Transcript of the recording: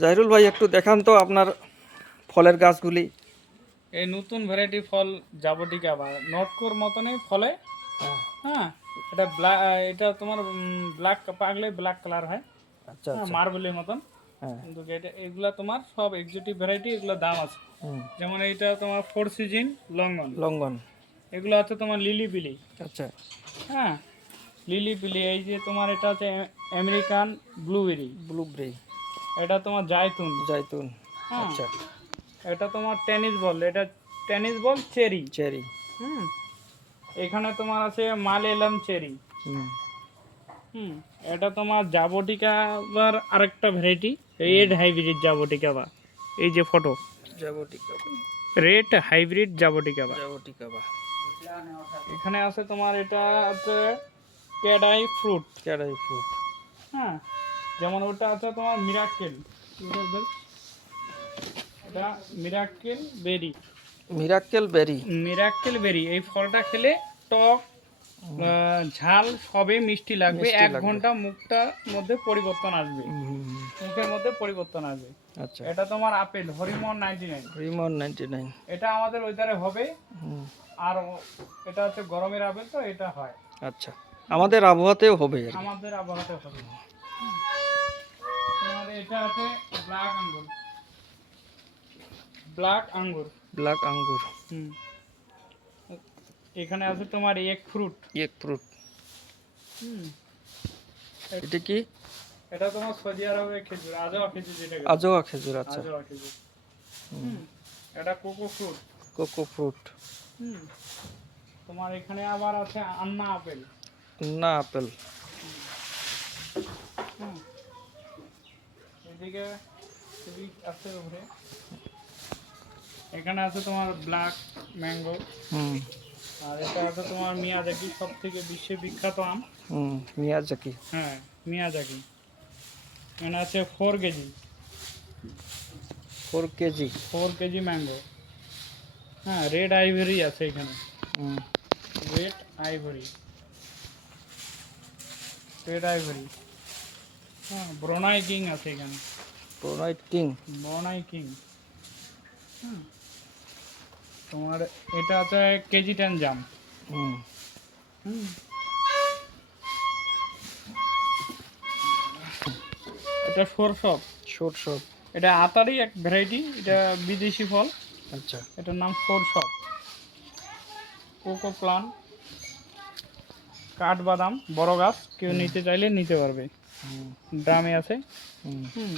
জাহিরুল ভাই একটু দেখান তো আপনার ফলের গাছগুলি। এই নতুন ভ্যারাইটি ফল জাবটিকা বা নটকোর মতনই ফলে। হ্যাঁ এটা ব্ল্যাক এটা তোমার ব্ল্যাক পাকলে ব্ল্যাক কালার হয়। আচ্ছা হ্যাঁ মার্বেলের মতন। হ্যাঁ। কিন্তু এটা এগুলা তোমার সব এক্সোটিক ভ্যারাইটি এগুলো দাম আছে। যেমন এইটা তোমার ফোর সিজন লঙ্গন লঙ্ঘন এগুলো আছে তোমার লিলি পিলি আচ্ছা। হ্যাঁ লিলি পিলি এই যে তোমার এটা হচ্ছে আমেরিকান ব্লুবেরি ব্লুবেরি এটা তোমার জায়তুন জাইতুন। হ্যাঁ। আচ্ছা। এটা তোমার টেনিস বল এটা টেনিস বল চেরি। চেরি। হুম। এখানে তোমার আছে মালেলাম চেরি। হুম। এটা তোমার জাবটিকাবার আরেকটা ভ্যারাইটি রেড হাইব্রিড জাবটিকাবা এই যে photo jaboticaba red hybrid jaboticaba jaboticaba বা এখানে আছে তোমার এটা আছে ক্যাডাই ফ্রুট। ক্যারাই ফ্রুট। হ্যাঁ। যেমন ওটা আছে তোমার মিরাক্কেল। এটা miracle berry. Miracle berry. Miracle berry. এই ফলটা খেলে টক ঝাল সবে মিষ্টি লাগবে। এক ঘণ্টা মুখটার মধ্যে পরিবর্তন আসবে। মুখের মধ্যে পরিবর্তন আসবে। আচ্ছা। এটা তোমার আপেল হরিমন নাইনটি নাইন। রিমন নাইনটি নাইন। এটা আমাদের ওইধারে হবে। আর এটা হচ্ছে গরমের আপেল তো এটা হয়। আচ্ছা। আমাদের আবহাওয়াতেও হবে আমাদের আবহাওয়াতে হবে। এটা আছে ব্ল্যাক আঙ্গুর। ব্ল্যাক আঙ্গুর। ব্ল্যাক আঙ্গুর। হুম। এখানে আছে তোমার এক ফ্রুট এক ফ্রুট হুম। এটা কি? এটা তোমার সৌদি আরবের খেজুর আজওয়া খেজুর যেটাকে আজোয়া খেজুর আচ্ছা। আজওয়া খেজুর। হুম। এটা কোকো ফ্রুট কোকো ফ্রুট হুম। তোমার এখানে আবার আছে আন্না আপেল। না আপেল হুম এদিকে খুবই আছে উপরে এখানে আছে তোমার ব্ল্যাক ম্যাঙ্গো হুম আর এটা আছে তোমার মিয়াজাকি সব থেকে বিশ্বে বিখ্যাত আম হুম মিয়াজাকি হ্যাঁ মিয়াজাকি এখানে আছে four KG four KG four KG mango হ্যাঁ রেড আইভরি আছে এখানে hmm red ivory red ivory হ্যাঁ ব্রোনাই কিং আছে এখানে। প্রোনাইট কিং? Brunei king. তোমার এটা আছে কেজি টেন জাম। হুম। হুম। এটা শোট শপ এটা আতারই এক ভ্যারাইটি এটা বিদেশি ফল। আচ্ছা। এটার নাম সরসব কোকো প্লান কাঠবাদাম বড় গাছ কেউ নিতে চাইলে নিতে পারবে। ড্রামে আছে? হুম।